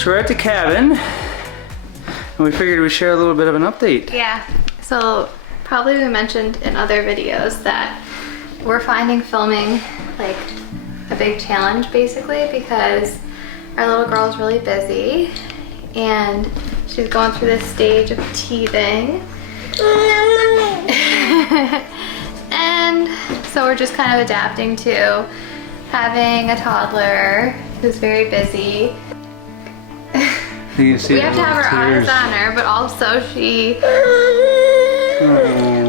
So we're at the cabin, and we figured we'd share a little bit of an update. Yeah, so probably we mentioned in other videos that we're finding filming like a big challenge basically because our little girl is really busy and she's going through this stage of teething. And so we're just kind of adapting to having a toddler who's very busy. You can see we have to have our eyes on her, but also she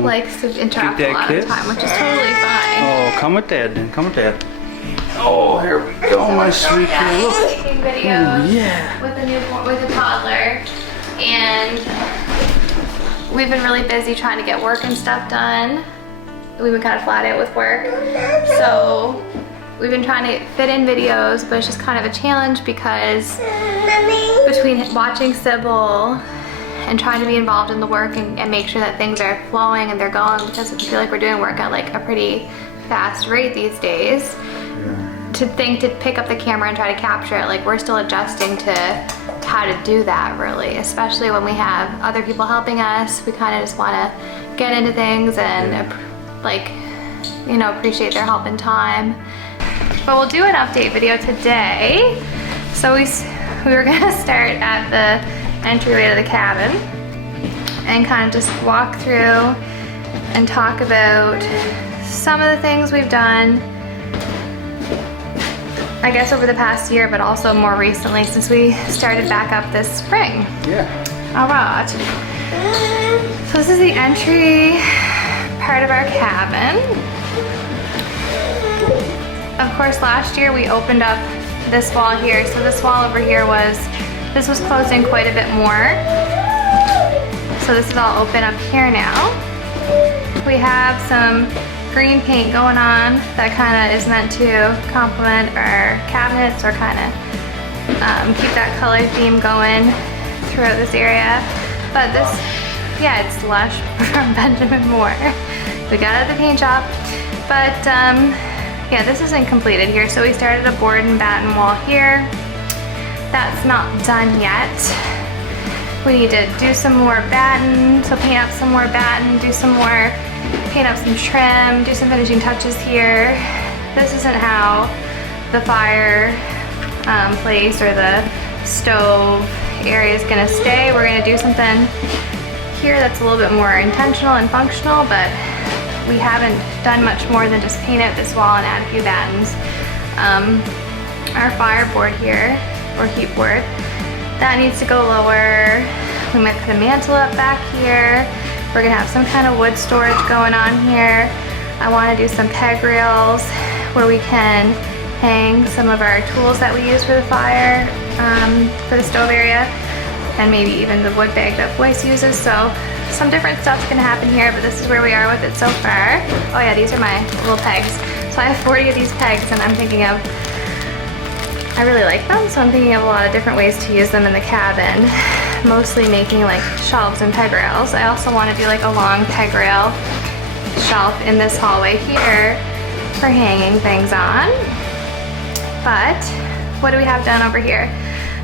likes to interrupt a lot of the time, which is totally fine. Oh, come with Dad then, come with Dad. Oh, here we go, my sweet girl. Look. Taking videos Yeah. with a newborn, with a toddler, and we've been really busy trying to get work and stuff done. We've been kind of flat out with work, so we've been trying to fit in videos, but it's just kind of a challenge because between watching Sibyl and trying to be involved in the work and make sure that things are flowing and they're going, because I feel like we're doing work at like a pretty fast rate these days. To think to pick up the camera and try to capture it, like we're still adjusting to how to do that really, especially when we have other people helping us. We kind of just want to get into things and like, you know, appreciate their help and time. But we'll do an update video today. So we were gonna start at the entryway to the cabin and kind of just walk through and talk about some of the things we've done, I guess over the past year, but also more recently since we started back up this spring. Yeah. All right. So this is the entry part of our cabin. Of course, last year we opened up this wall here. So this wall over here was closed in quite a bit more. So this is all open up here now. We have some green paint going on that kind of is meant to complement our cabinets or kind of keep that color theme going throughout this area. But this, yeah, it's Lush from Benjamin Moore. We got it at the paint shop, but yeah, this isn't completed here. So we started a board and batten wall here. That's not done yet. We need to do some more batten, so paint up some more batten, do some more, paint up some trim, do some finishing touches here. This isn't how the fire place or the stove area is gonna stay. We're gonna do something here that's a little bit more intentional and functional, but we haven't done much more than just paint out this wall and add a few battens. Our fireboard here, or heat board, that needs to go lower. We might put a mantle up back here. We're gonna have some kind of wood storage going on here. I wanna do some peg rails where we can hang some of our tools that we use for the fire, for the stove area, and maybe even the wood bag that Boyce uses. So some different stuff's gonna happen here, but this is where we are with it so far. Oh yeah, these are my little pegs. So I have 40 of these pegs and I'm thinking of, I really like them, so I'm thinking of a lot of different ways to use them in the cabin. Mostly making like shelves and peg rails. I also want to do like a long peg rail shelf in this hallway here for hanging things on. But what do we have done over here?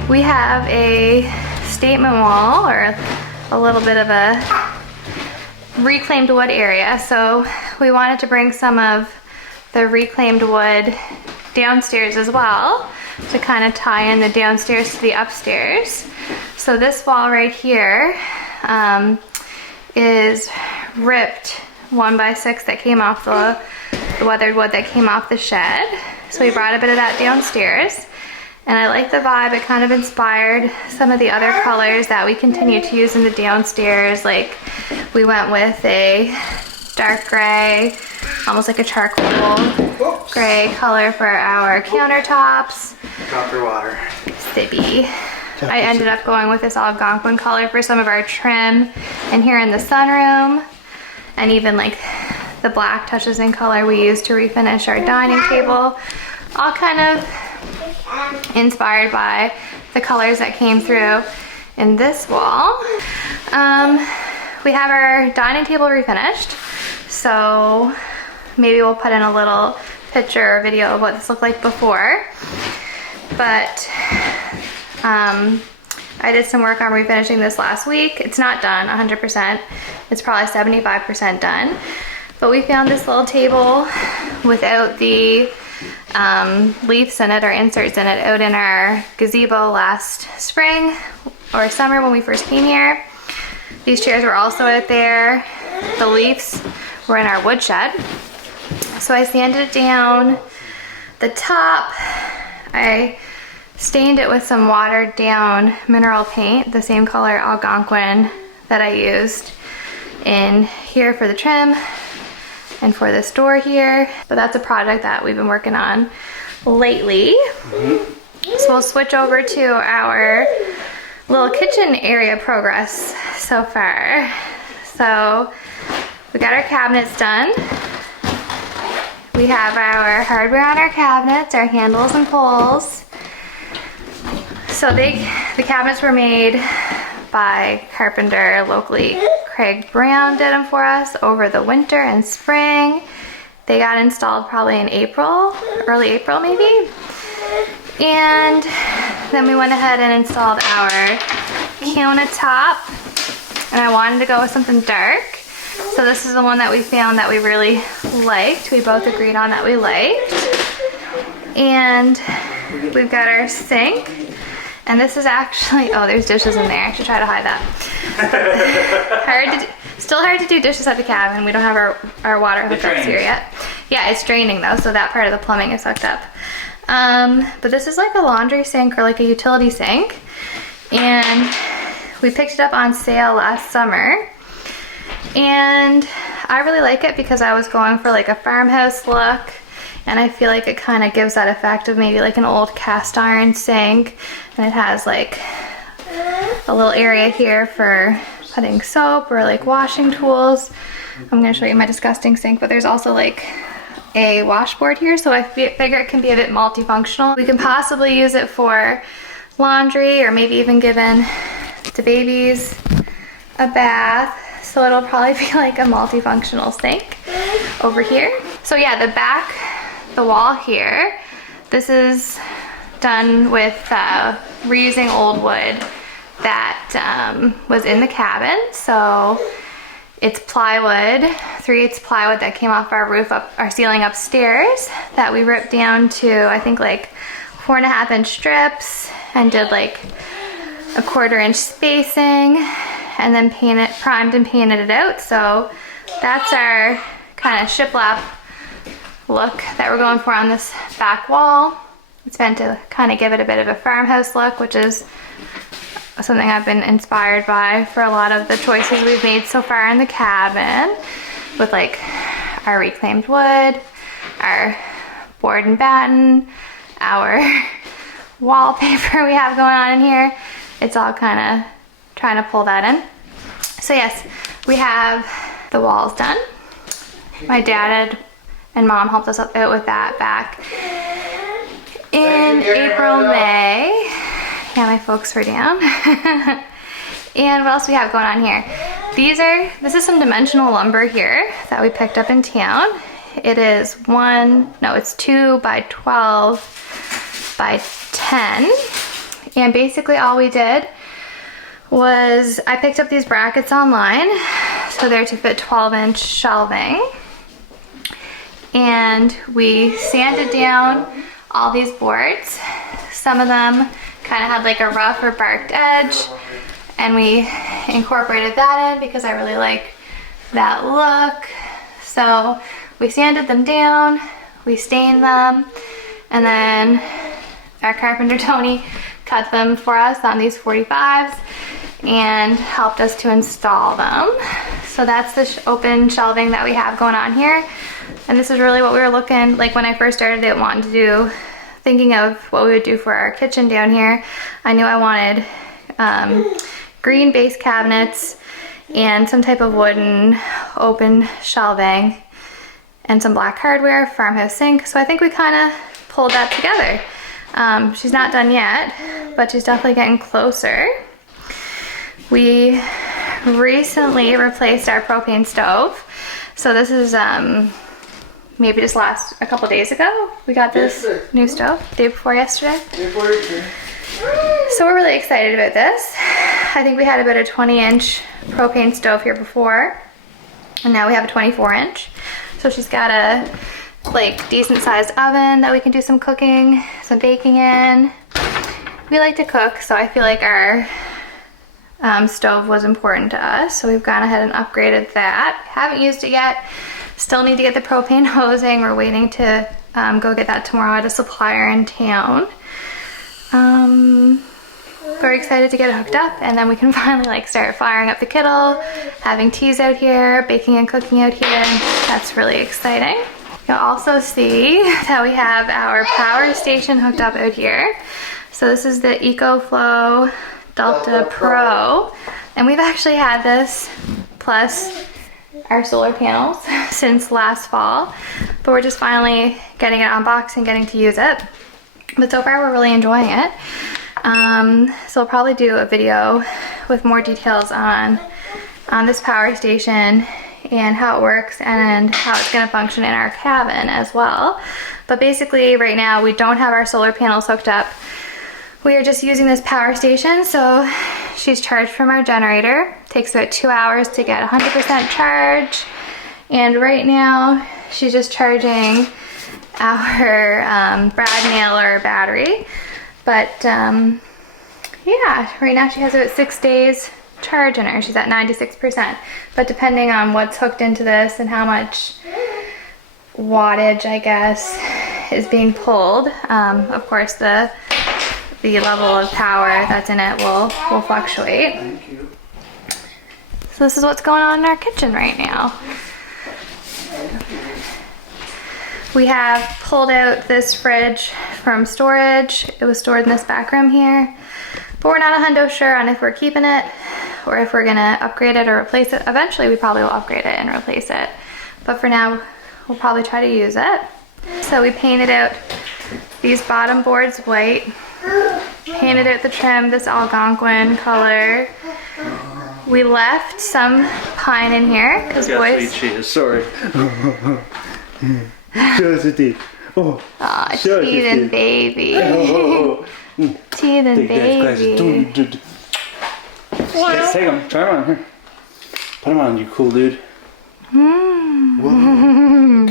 We have a statement wall, or a little bit of a reclaimed wood area. So we wanted to bring some of the reclaimed wood downstairs as well, to kind of tie in the downstairs to the upstairs. So this wall right here is ripped 1x6 that came off the weathered wood that came off the shed. So we brought a bit of that downstairs. And I like the vibe. It kind of inspired some of the other colors that we continue to use in the downstairs. Like we went with a dark gray, almost like a charcoal gray color for our countertops. Copper water. Sibby. I ended up going with this Algonquin color for some of our trim and here in the sunroom, and even like the black touches in color we used to refinish our dining table, all kind of inspired by the colors that came through in this wall. We have our dining table refinished, so maybe we'll put in a little picture or video of what this looked like before. But I did some work on refinishing this last week. It's not done 100%. It's probably 75% done. But we found this little table without the leaves in it or inserts in it out in our gazebo last spring or summer when we first came here. These chairs were also out there. The leaves were in our woodshed. So I sanded it down. The top, I stained it with some watered down mineral paint, the same color Algonquin that I used in here for the trim and for this door here. But that's a project that we've been working on lately. So we'll switch over to our little kitchen area progress so far. So we got our cabinets done. We have our hardware on our cabinets, our handles and pulls. So the cabinets were made by carpenter locally. Craig Brown did them for us over the winter and spring. They got installed probably in April, early April maybe. And then we went ahead and installed our countertop. And I wanted to go with something dark. So this is the one that we found that we really liked. We both agreed on that we liked. And we've got our sink. And this is actually, oh, there's dishes in there. I should try to hide that. Still hard to do dishes at the cabin. We don't have our water hookups here yet. Yeah, it's draining though, so that part of the plumbing is hooked up. But this is like a laundry sink or like a utility sink. And we picked it up on sale last summer. And I really like it because I was going for like a farmhouse look, and I feel like it kind of gives that effect of maybe like an old cast iron sink, and it has like a little area here for putting soap or like washing tools. I'm going to show you my disgusting sink, but there's also like a washboard here, so I figure it can be a bit multifunctional. We can possibly use it for laundry or maybe even giving the babies a bath. So it'll probably be like a multifunctional sink over here. So yeah, the wall here, this is done with reusing old wood that was in the cabin. So it's plywood, 3/8 plywood that came off our roof, our ceiling upstairs, that we ripped down to I think like 4.5 inch strips and did like a 1/4 inch spacing, and then primed and painted it out. So that's our kind of shiplap look that we're going for on this back wall. It's meant to kind of give it a bit of a farmhouse look, which is something I've been inspired by for a lot of the choices we've made so far in the cabin, with like our reclaimed wood, our board and batten, our wallpaper we have going on in here. It's all kind of trying to pull that in. So yes, we have the walls done. My dad and mom helped us out with that back in April, May. Yeah, my folks were down. And what else do we have going on here? This is some dimensional lumber here that we picked up in town. It is it's 2 by 12 by 10. And basically all we did was I picked up these brackets online, so they're to fit 12-inch shelving, and we sanded down all these boards. Some of them kind of had like a rough or barked edge, and we incorporated that in because I really like that look. So we sanded them down, we stained them, and then our carpenter Tony cut them for us on these 45s and helped us to install them. So that's the open shelving that we have going on here. And this is really what we were looking, like when I first started thinking of what we would do for our kitchen down here. I knew I wanted green base cabinets and some type of wooden open shelving and some black hardware, farmhouse sink. So I think we kind of pulled that together. She's not done yet, but she's definitely getting closer. We recently replaced our propane stove. So this is maybe just a couple days ago. We got this new stove, day before yesterday. So we're really excited about this. I think we had about a 20-inch propane stove here before, and now we have a 24-inch. So she's got a like decent sized oven that we can do some cooking, some baking in. We like to cook, so I feel like our stove was important to us, so we've gone ahead and upgraded that. Haven't used it yet. Still need to get the propane hosing. We're waiting to go get that tomorrow at a supplier in town. Very excited to get it hooked up, and then we can finally like start firing up the kettle, having teas out here, baking and cooking out here. That's really exciting. You'll also see that we have our power station hooked up out here. So this is the EcoFlow Delta Pro, and we've actually had this plus our solar panels since last fall, but we're just finally getting it unboxed and getting to use it. But so far we're really enjoying it. So I'll probably do a video with more details on this power station and how it works and how it's going to function in our cabin as well. But basically right now we don't have our solar panels hooked up. We are just using this power station, so she's charged from our generator. It takes about 2 hours to get 100% charge, and right now she's just charging our brad nailer battery. But yeah, right now she has about 6 days charge in her. She's at 96%, but depending on what's hooked into this and how much wattage, I guess, is being pulled, of course the level of power that's in it will fluctuate. Thank you. So this is what's going on in our kitchen right now. We have pulled out this fridge from storage. It was stored in this back room here, but we're not 100% sure on if we're keeping it or if we're gonna upgrade it or replace it. Eventually we probably will upgrade it and replace it, but for now we'll probably try to use it. So we painted out these bottom boards white, painted out the trim this Algonquin color. We left some pine in here because boys. She is, sorry. Show us the teeth. Oh, teething baby. Teething baby. Let's take them. Try them on here. Put them on, you cool dude.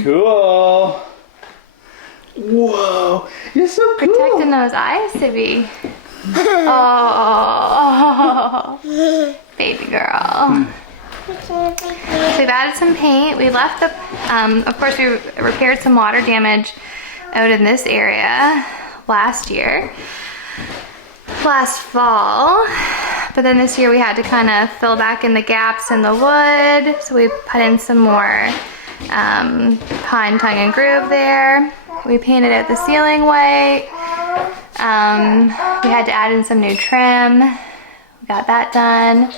Cool. Whoa, you're so cool. Protecting those eyes, Sibby. Oh, baby girl. So we've added some paint. We left the, of course we repaired some water damage out in this area last fall. But then this year we had to kind of fill back in the gaps in the wood. So we put in some more pine tongue and groove there. We painted out the ceiling white. We had to add in some new trim. We got that done.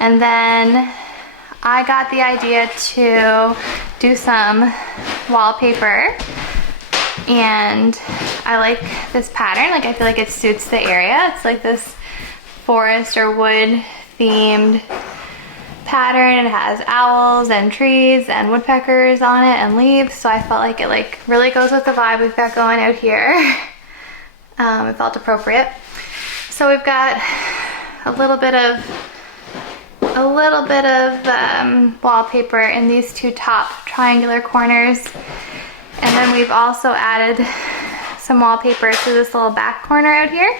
And then I got the idea to do some wallpaper, and I like this pattern. Like, I feel like it suits the area. It's like this forest or wood themed pattern. It has owls and trees and woodpeckers on it and leaves, so I felt like it like really goes with the vibe we've got going out here. It felt appropriate. So we've got a little bit of wallpaper in these two top triangular corners, and then we've also added some wallpaper to this little back corner out here.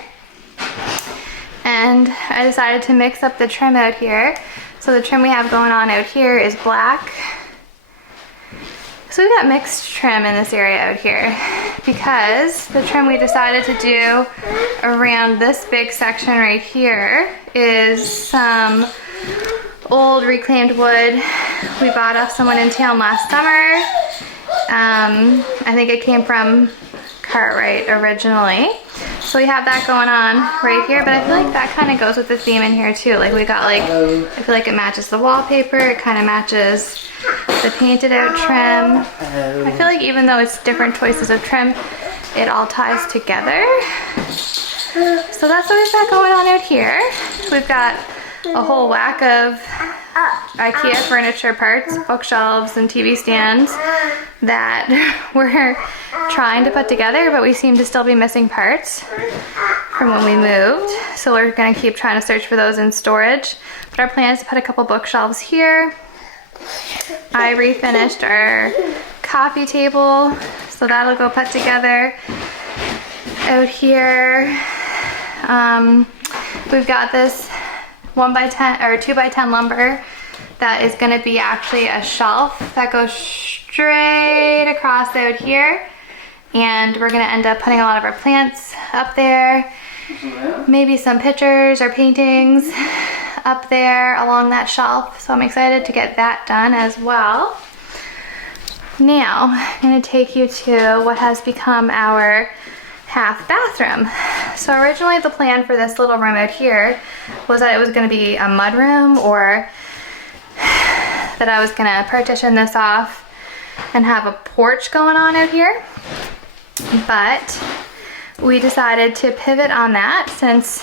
And I decided to mix up the trim out here. So the trim we have going on out here is black. So we've got mixed trim in this area out here because the trim we decided to do around this big section right here is some old reclaimed wood we bought off someone in town last summer. I think it came from Cartwright originally. So we have that going on right here, but I feel like that kind of goes with the theme in here too. Like we got like, I feel like it matches the wallpaper, it kind of matches the painted out trim. I feel like even though it's different choices of trim, it all ties together. So that's what we've got going on out here. We've got a whole whack of IKEA furniture parts, bookshelves and TV stands that we're trying to put together, but we seem to still be missing parts. from when we moved. So we're gonna keep trying to search for those in storage. But our plan is to put a couple bookshelves here. I refinished our coffee table, so that'll go put together. Out here, we've got this 1x10 or 2x10 lumber that is going to be actually a shelf that goes straight across out here, and we're going to end up putting a lot of our plants up there, maybe some pictures or paintings up there along that shelf. So I'm excited to get that done as well. Now I'm going to take you to what has become our half bathroom. So originally the plan for this little room out here was that it was going to be a mud room, or that I was going to partition this off and have a porch going on out here. But we decided to pivot on that since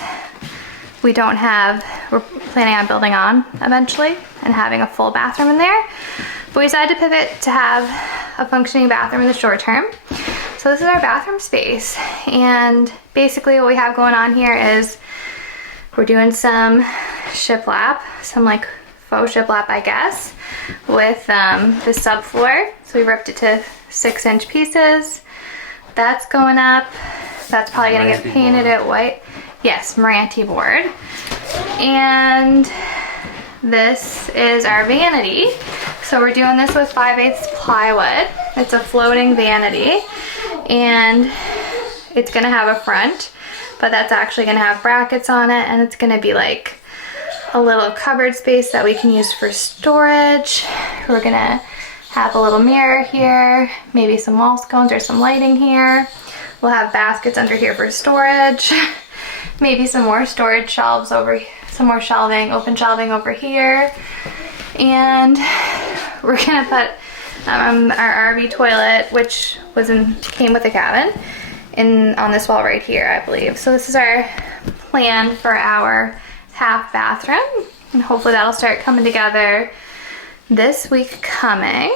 we're planning on building on eventually and having a full bathroom in there. But we decided to pivot to have a functioning bathroom in the short term. So this is our bathroom space, and basically what we have going on here is we're doing some shiplap, some like faux shiplap I guess, with the subfloor. So we ripped it to 6-inch pieces. That's going up. That's probably gonna get painted at white. Yes, Meranti board. And this is our vanity. So we're doing this with 5/8 plywood. It's a floating vanity, and it's gonna have a front, but that's actually gonna have brackets on it, and it's gonna be like a little cupboard space that we can use for storage. We're gonna have a little mirror here, maybe some wall scones or some lighting here. We'll have baskets under here for storage, maybe some more storage shelves over, some more shelving, open shelving over here. And we're gonna put our RV toilet, which came with the cabin, on this wall right here, I believe. So this is our plan for our half bathroom, and hopefully that'll start coming together this week coming.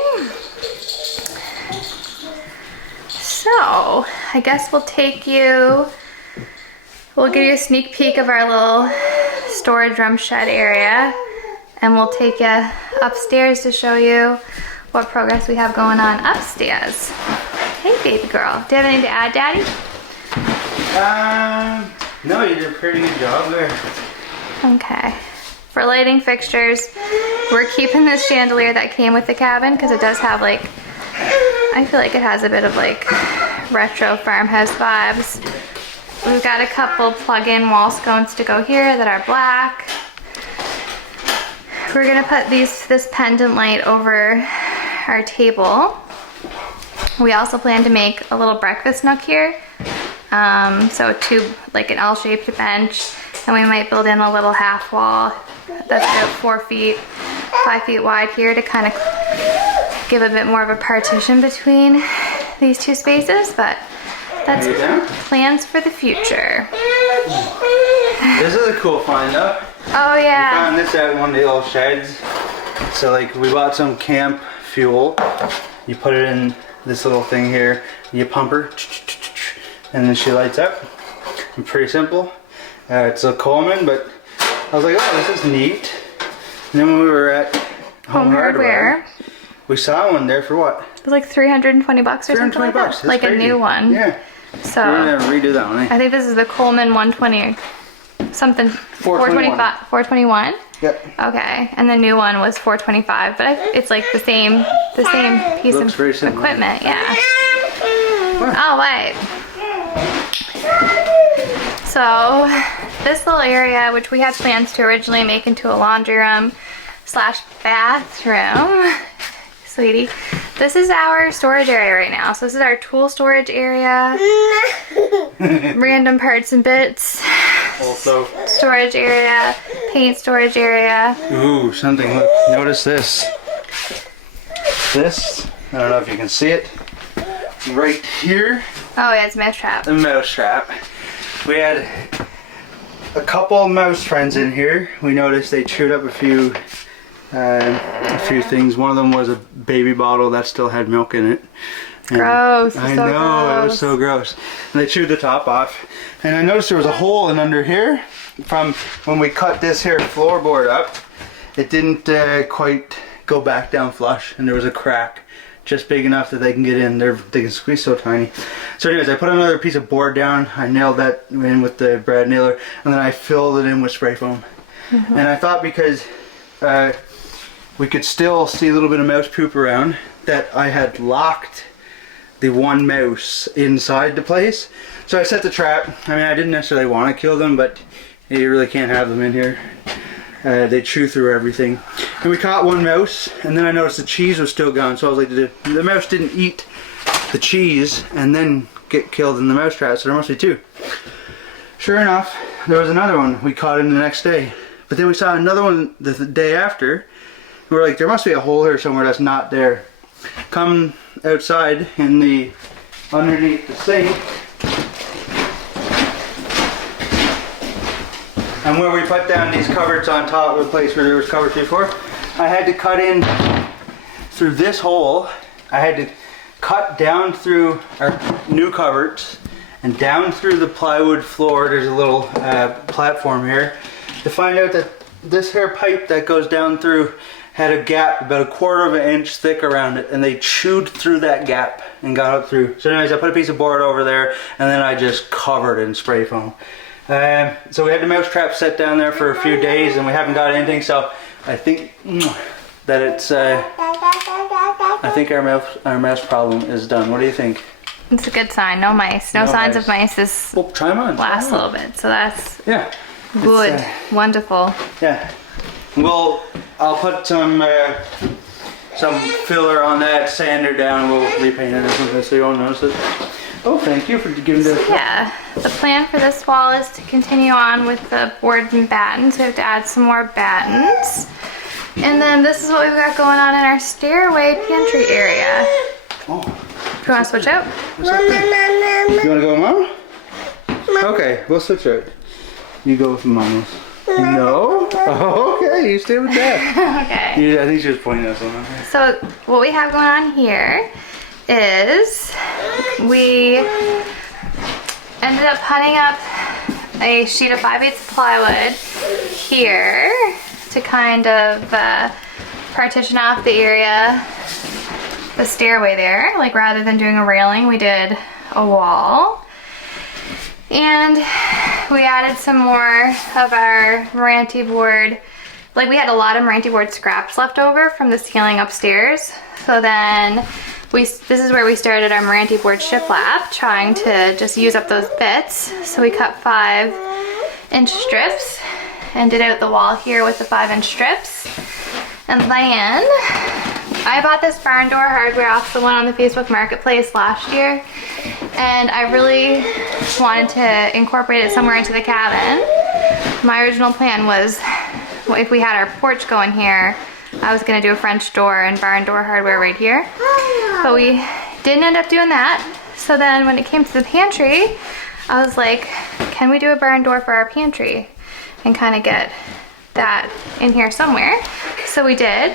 So I guess we'll give you a sneak peek of our little storage room shed area, and we'll take you upstairs to show you what progress we have going on upstairs. Hey baby girl, do you have anything to add, Daddy? No, you did a pretty good job there. Okay. For lighting fixtures, we're keeping this chandelier that came with the cabin because it does have like, I feel like it has a bit of like retro farmhouse vibes. We've got a couple plug-in wall scones to go here that are black. We're gonna put this pendant light over our table. We also plan to make a little breakfast nook here. So like an L-shaped bench, and we might build in a little half wall that's about 4 feet, 5 feet wide here to kind of give a bit more of a partition between these two spaces, but that's plans for the future. This is a cool find though. Oh yeah. We found this at one of the old sheds. So like we bought some camp fuel. You put it in this little thing here, you pump her, and then she lights up. And pretty simple. It's a Coleman, but I was like, oh, this is neat. And then when we were at Home Hardware, we saw one there for what? It was like 320 bucks or something like that. Like crazy. A new one. Yeah. So we're gonna redo that one. I think this is the Coleman 120 something. 425, 421. Yep. Okay, and the new one was 425, but it's like the same piece Looks of very similar. equipment. Yeah. What? Oh wait. So this little area, which we had plans to originally make into a laundry room / bathroom, sweetie, this is our storage area right now. So this is our tool storage area, random parts and bits, Also, storage area, paint storage area. ooh, something. Look, notice this. This, I don't know if you can see it, right here. Oh yeah, it's mouse trap. The mouse trap. We had a couple mouse friends in here. We noticed they chewed up a few things. One of them was a baby bottle that still had milk in it. And Gross. I so know, gross. it was so gross. And they chewed the top off. And I noticed there was a hole in under here from when we cut this here floorboard up. It didn't quite go back down flush, and there was a crack just big enough that they can get in. They can squeeze so tiny. So anyways, I put another piece of board down. I nailed that in with the brad nailer, and then I filled it in with spray foam. And I thought because we could still see a little bit of mouse poop around, that I had locked the one mouse inside the place. So I set the trap. I mean, I didn't necessarily want to kill them, but you really can't have them in here. They chew through everything. And we caught one mouse, and then I noticed the cheese was still gone, so I was like, the mouse didn't eat the cheese and then get killed in the mouse trap, so there must be two. Sure enough, there was another one. We caught him the next day. But then we saw another one the day after. We were like, there must be a hole here somewhere that's not there. Come outside in the underneath the sink, and where we put down these cupboards on top of the place where there was cupboards before, I had to cut in through this hole. I had to cut down through our new cupboards and down through the plywood floor. There's a little platform here to find out that this here pipe that goes down through had a gap about 1/4 of an inch thick around it, and they chewed through that gap and got up through. So anyways, I put a piece of board over there, and then I just covered it in spray foam. So we had the mouse trap set down there for a few days, and we haven't got anything, so I think that it's, I think our mouse problem is done. What do you think? It's a good sign. No mice. No signs of mice. This try them on. Lasts a little bit, so that's good. Wonderful. Yeah. Well, I'll put some filler on that, sander down, and we'll repaint it or something so you won't notice it. Oh, thank you for giving this. Yeah, the plan for this wall is to continue on with the boards and battens. We have to add some more battens. And then this is what we've got going on in our stairway pantry area. Oh. Do you want to switch out? You want to go with Mom? Okay, we'll switch out. You go with Mama's. No? Oh, okay, you stay with Dad. Okay. Yeah, I think she was pointing at something. So what we have going on here is we ended up putting up a sheet of 5/8 plywood here to kind of partition off the area, the stairway there. Like rather than doing a railing, we did a wall. And we added some more of our Meranti board. Like we had a lot of Meranti board scraps left over from the ceiling upstairs. So then this is where we started our Meranti board shiplap, trying to just use up those bits. So we cut 5-inch strips and did out the wall here with the 5-inch strips. And then I bought this barn door hardware off the one on the Facebook Marketplace last year, and I really wanted to incorporate it somewhere into the cabin. My original plan was, if we had our porch going here, I was gonna do a French door and barn door hardware right here, but we didn't end up doing that. So then when it came to the pantry, I was like, can we do a barn door for our pantry and kind of get that in here somewhere? So we did.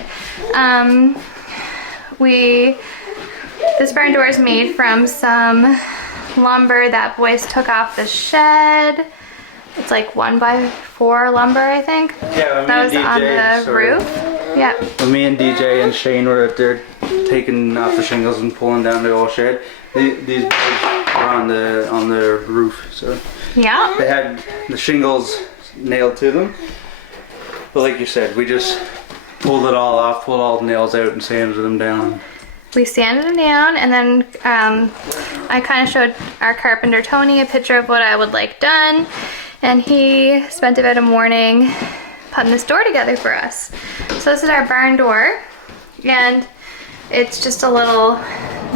This barn door is made from some lumber that boys took off the shed. It's like 1x4 lumber, I think. Yeah, that was on the roof. Yeah. When me and DJ and Shane were out there taking off the shingles and pulling down the old shed, these boys were on the roof, so yeah, they had the shingles nailed to them. But like you said, we just pulled it all off, pulled all the nails out, and sanded them down. We sanded them down, and then I kind of showed our carpenter Tony a picture of what I would like done, and he spent about a morning putting this door together for us. So this is our barn door, and it's just a little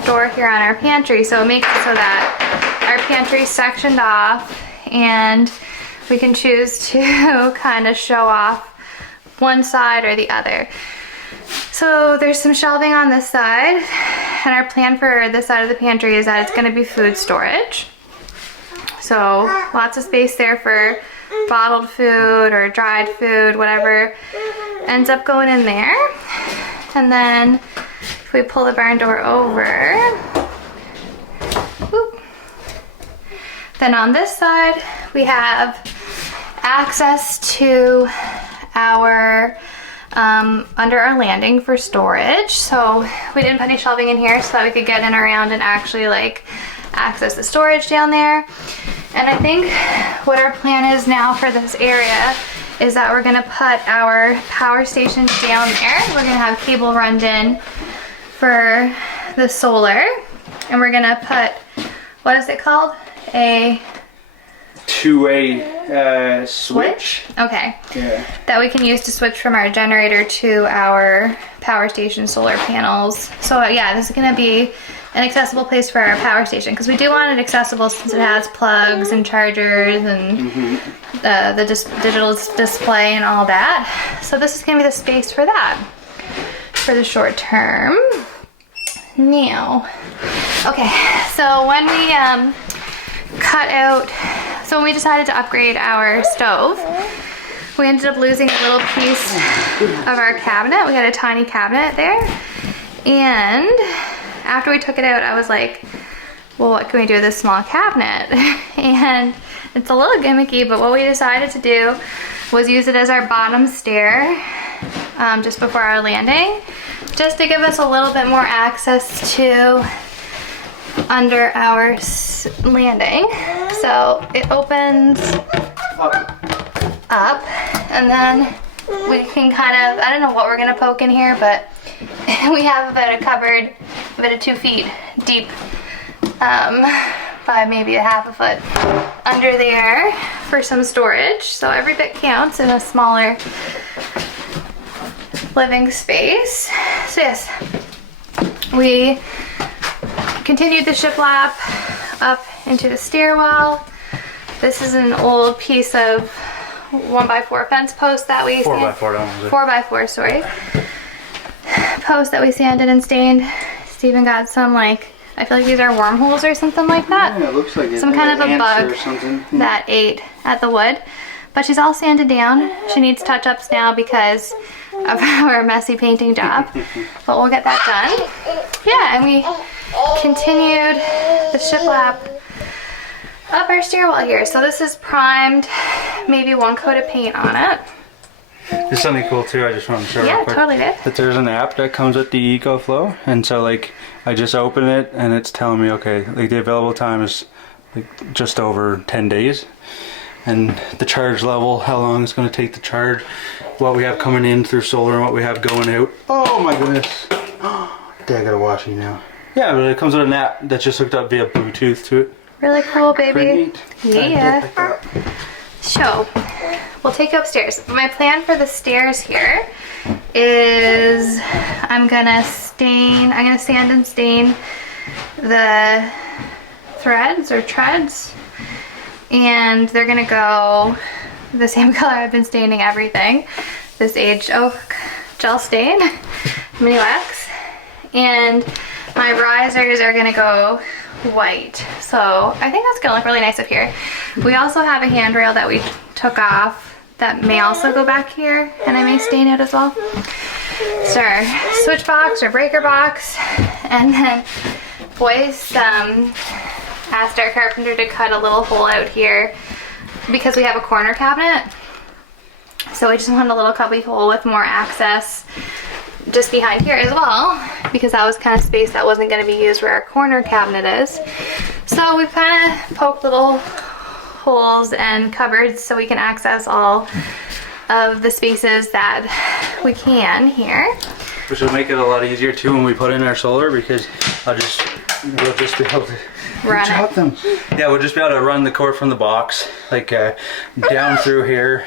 door here on our pantry, so it makes it so that our pantry is sectioned off, and we can choose to kind of show off one side or the other. So there's some shelving on this side, and our plan for this side of the pantry is that it's going to be food storage. So lots of space there for bottled food or dried food, whatever ends up going in there. And then if we pull the barn door over, whoop, Then on this side, we have access to our under our landing for storage. So we didn't put any shelving in here so that we could get in around and actually like access the storage down there. And I think what our plan is now for this area is that we're gonna put our power stations down there. We're gonna have cable run in for the solar, and we're gonna put, what is it called? A two-way switch. Okay. Yeah. That we can use to switch from our generator to our power station solar panels. So yeah, this is gonna be an accessible place for our power station, because we do want it accessible since it has plugs and chargers and the digital display and all that. So this is gonna be the space for that for the short term. Now, okay, so when we when we decided to upgrade our stove, we ended up losing a little piece of our cabinet. We had a tiny cabinet there, and after we took it out, I was like, well, what can we do with this small cabinet? And it's a little gimmicky, but what we decided to do was use it as our bottom stair just before our landing, just to give us a little bit more access to under our landing. So it opens up, and then we can kind of, I don't know what we're gonna poke in here, but we have about a cupboard about 2 feet deep by maybe a half a foot under there for some storage. So every bit counts in a smaller living space. So yes, we continued the shiplap up into the stairwell. This is an old piece of 1x4 fence post that we 4x4, sorry, post that we sanded and stained. Steven got some, like, I feel like these are wormholes or something like that. Yeah, it looks like it. Some kind of a bug or something. that ate at the wood. But she's all sanded down. She needs touch-ups now because of our messy painting job. But we'll get that done. Yeah, and we continued the shiplap up our stairwell here. So this is primed, maybe 1 coat of paint on it. There's something cool too, I just want to show Yeah, real quick. totally did. That there's an app that comes with the EcoFlow, and so like I just open it and it's telling me, okay, like the available time is like just over 10 days. And the charge level, how long it's going to take to charge, what we have coming in through solar and what we have going out. Oh my goodness. Dang, I gotta wash you now. Yeah, but it comes with an app that's just hooked up via Bluetooth to it. Really cool, baby. Pretty neat. Yeah. So, we'll take you upstairs. My plan for the stairs here is I'm gonna sand and stain the threads or treads, and they're gonna go the same color I've been staining everything. This aged oak gel stain, mini wax, and my risers are gonna go white. So I think that's gonna look really nice up here. We also have a handrail that we took off that may also go back here, and I may stain it as well. So our switch box or breaker box, and then boys asked our carpenter to cut a little hole out here because we have a corner cabinet. So we just wanted a little cubby hole with more access just behind here as well, because that was kind of space that wasn't going to be used where our corner cabinet is. So we've kind of poked little holes and cupboards so we can access all of the spaces that we can here. Which will make it a lot easier too when we put in our solar, because we'll just be able to Run it. them. Yeah, we'll just be able to run the cord from the box, like down through here,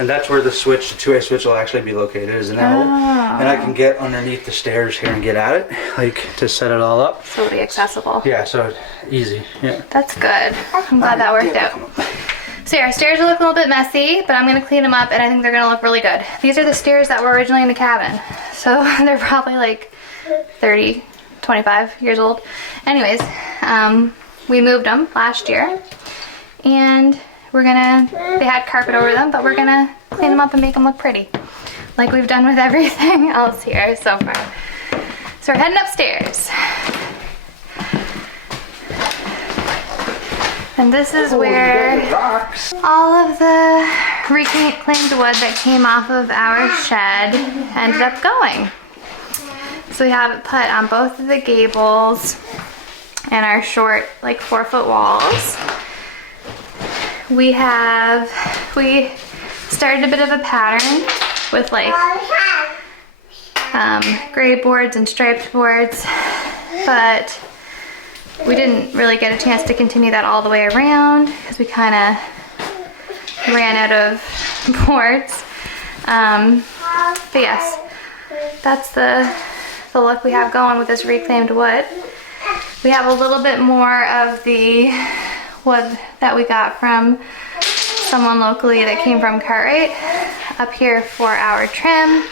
and that's where the switch, the two-way switch, will actually be located, is an L. And I can get underneath the stairs here and get at it, like to set it all up. So it'll be accessible. Yeah, so easy. Yeah. That's good. I'm glad that worked out. So yeah, our stairs will look a little bit messy, but I'm going to clean them up and I think they're going to look really good. These are the stairs that were originally in the cabin. So they're probably like 30, 25 years old. Anyways, we moved them last year and they had carpet over them, but we're going to clean them up and make them look pretty, like we've done with everything else here so far. So we're heading upstairs. And this is where all of the reclaimed wood that came off of our shed ended up going. So we have it put on both of the gables and our short, like 4-foot walls. We started a bit of a pattern with like gray boards and striped boards, but we didn't really get a chance to continue that all the way around because we kind of ran out of boards. But yes, that's the look we have going with this reclaimed wood. We have a little bit more of the wood that we got from someone locally that came from Cartwright up here for our trim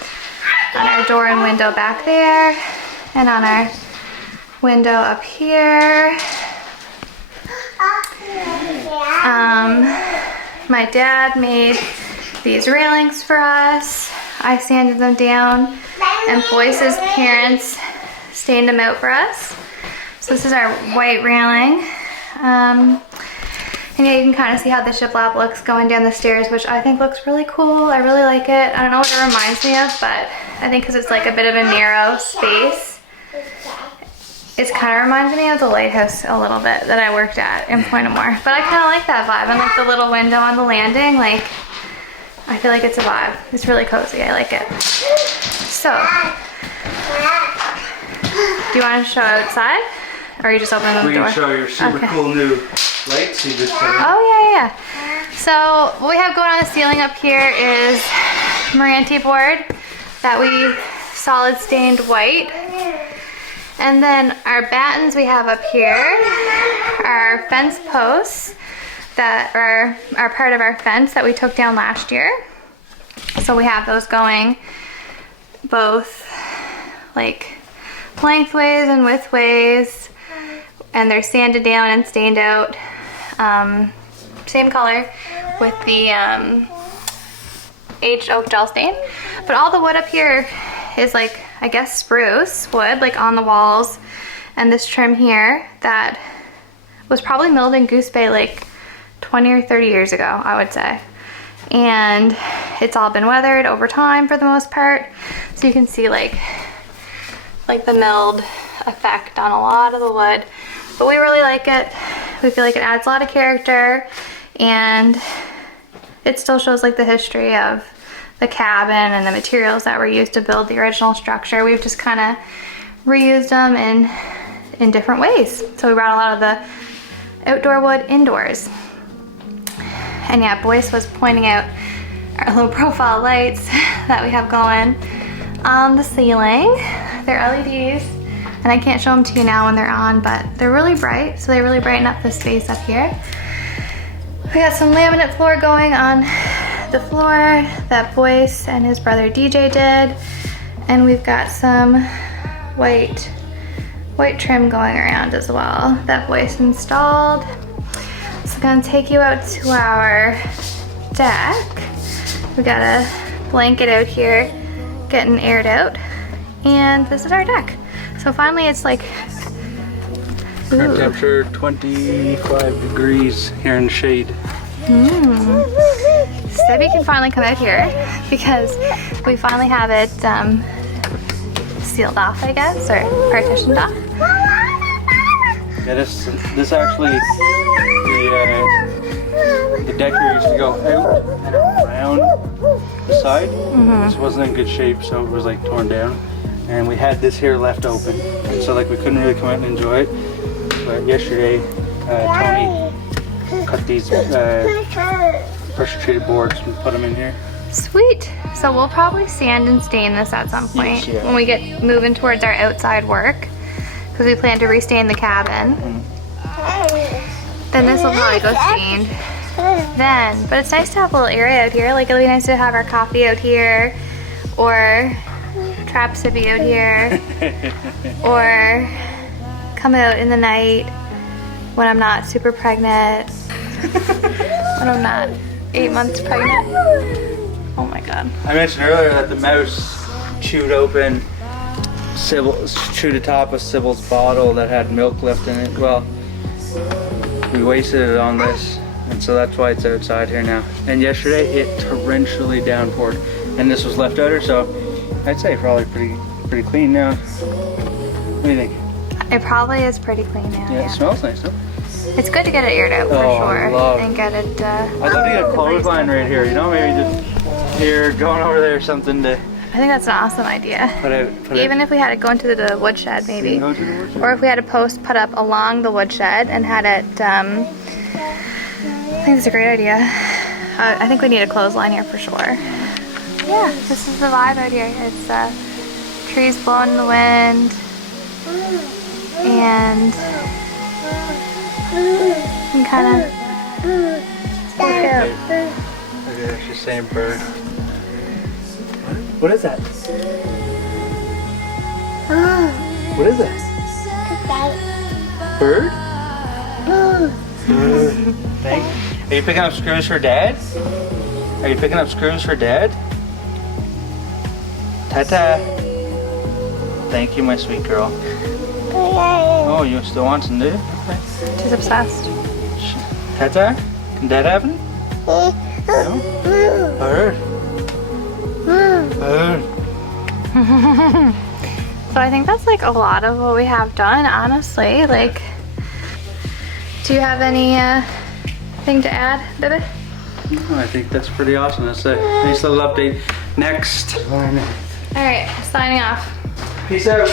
on our door and window back there, and on our window up here. My dad made these railings for us. I sanded them down, and Boyce's parents stained them out for us. So this is our white railing. And yeah, you can kind of see how the shiplap looks going down the stairs, which I think looks really cool. I really like it. I don't know what it reminds me of, but I think because it's like a bit of a narrow space, it kind of reminds me of the lighthouse a little bit that I worked at in Point Amore. But I kind of like that vibe, and like the little window on the landing, like I feel like it's a vibe. It's really cozy. I like it. So, do you want to show outside? Or are you just opening the door? We can show your super cool new lights you just put in. Oh yeah. So what we have going on the ceiling up here is Meranti board that we solid stained white. And then our battens we have up here are fence posts that are part of our fence that we took down last year. So we have those going both like lengthways and widthways, and they're sanded down and stained out, same color with the aged oak gel stain. But all the wood up here is like, I guess, spruce wood, like on the walls, and this trim here that was probably milled in Goose Bay like 20 or 30 years ago, I would say. And it's all been weathered over time for the most part, so you can see like the milled effect on a lot of the wood. But we really like it. We feel like it adds a lot of character, and it still shows like the history of the cabin and the materials that were used to build the original structure. We've just kind of reused them in different ways. So we brought a lot of the outdoor wood indoors. And yeah, Boyce was pointing out our low profile lights that we have going on the ceiling. They're LEDs, and I can't show them to you now when they're on, but they're really bright, so they really brighten up the space up here. We got some laminate floor going on the floor that Boyce and his brother DJ did, and we've got some white trim going around as well that Boyce installed. So I'm gonna take you out to our deck. We got a blanket out here getting aired out, and this is our deck. So finally it's like, Current temperature 25 degrees here in the shade. Stevie can finally come out here because we finally have it sealed off, I guess, or partitioned off. Yeah, this actually, the deck here used to go out and around the side. This wasn't in good shape, so it was like torn down. And we had this here left open, and so like we couldn't really come out and enjoy it. But yesterday, Tony cut these pressure treated boards and put them in here. Sweet. So we'll probably sand and stain this at some point when we get moving towards our outside work, because we plan to restain the cabin. Then this will probably go stained. Then, but it's nice to have a little area out here. Like it'll be nice to have our coffee out here, or trap Sibby out here, or come out in the night when I'm not super pregnant, when I'm not 8 months pregnant. Oh my god. I mentioned earlier that the mouse chewed open chewed the top of Sibyl's bottle that had milk left in it. Well, We wasted it on this, and so that's why it's outside here now. And yesterday it torrentially downpoured, and this was left outer, so I'd say probably pretty clean now. What do you think? It probably is pretty clean now. Yeah, it smells nice, huh? It's good to get it aired out for sure and get it. I'd love to get a clothesline right here. You know, maybe just here going over there or something to. I think that's an awesome idea. Even if we had it go into the woodshed, maybe. Go to the woodshed. Or if we had a post put up along the woodshed and had it. I think it's a great idea. I think we need a clothesline here for sure. Yeah, this is the vibe out here. It's trees blowing in the wind, and you can kind of look out. Okay, she's saying bird. What is that? What is that? Bird? Thank. Are you picking up screws for Dad? Are you picking up screws for Dad? Ta-ta. Thank you, my sweet girl. Oh, you still want some, do you? Okay. She's obsessed. Ta-ta? Can Dad have it? No? Bird. Bird. So I think that's like a lot of what we have done, honestly. Like, do you have any thing to add, Bibby? No, I think that's pretty awesome. That's a nice little update. Next. All right, signing off. Peace out.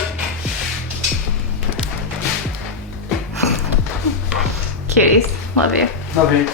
Cuties, love you. Love you.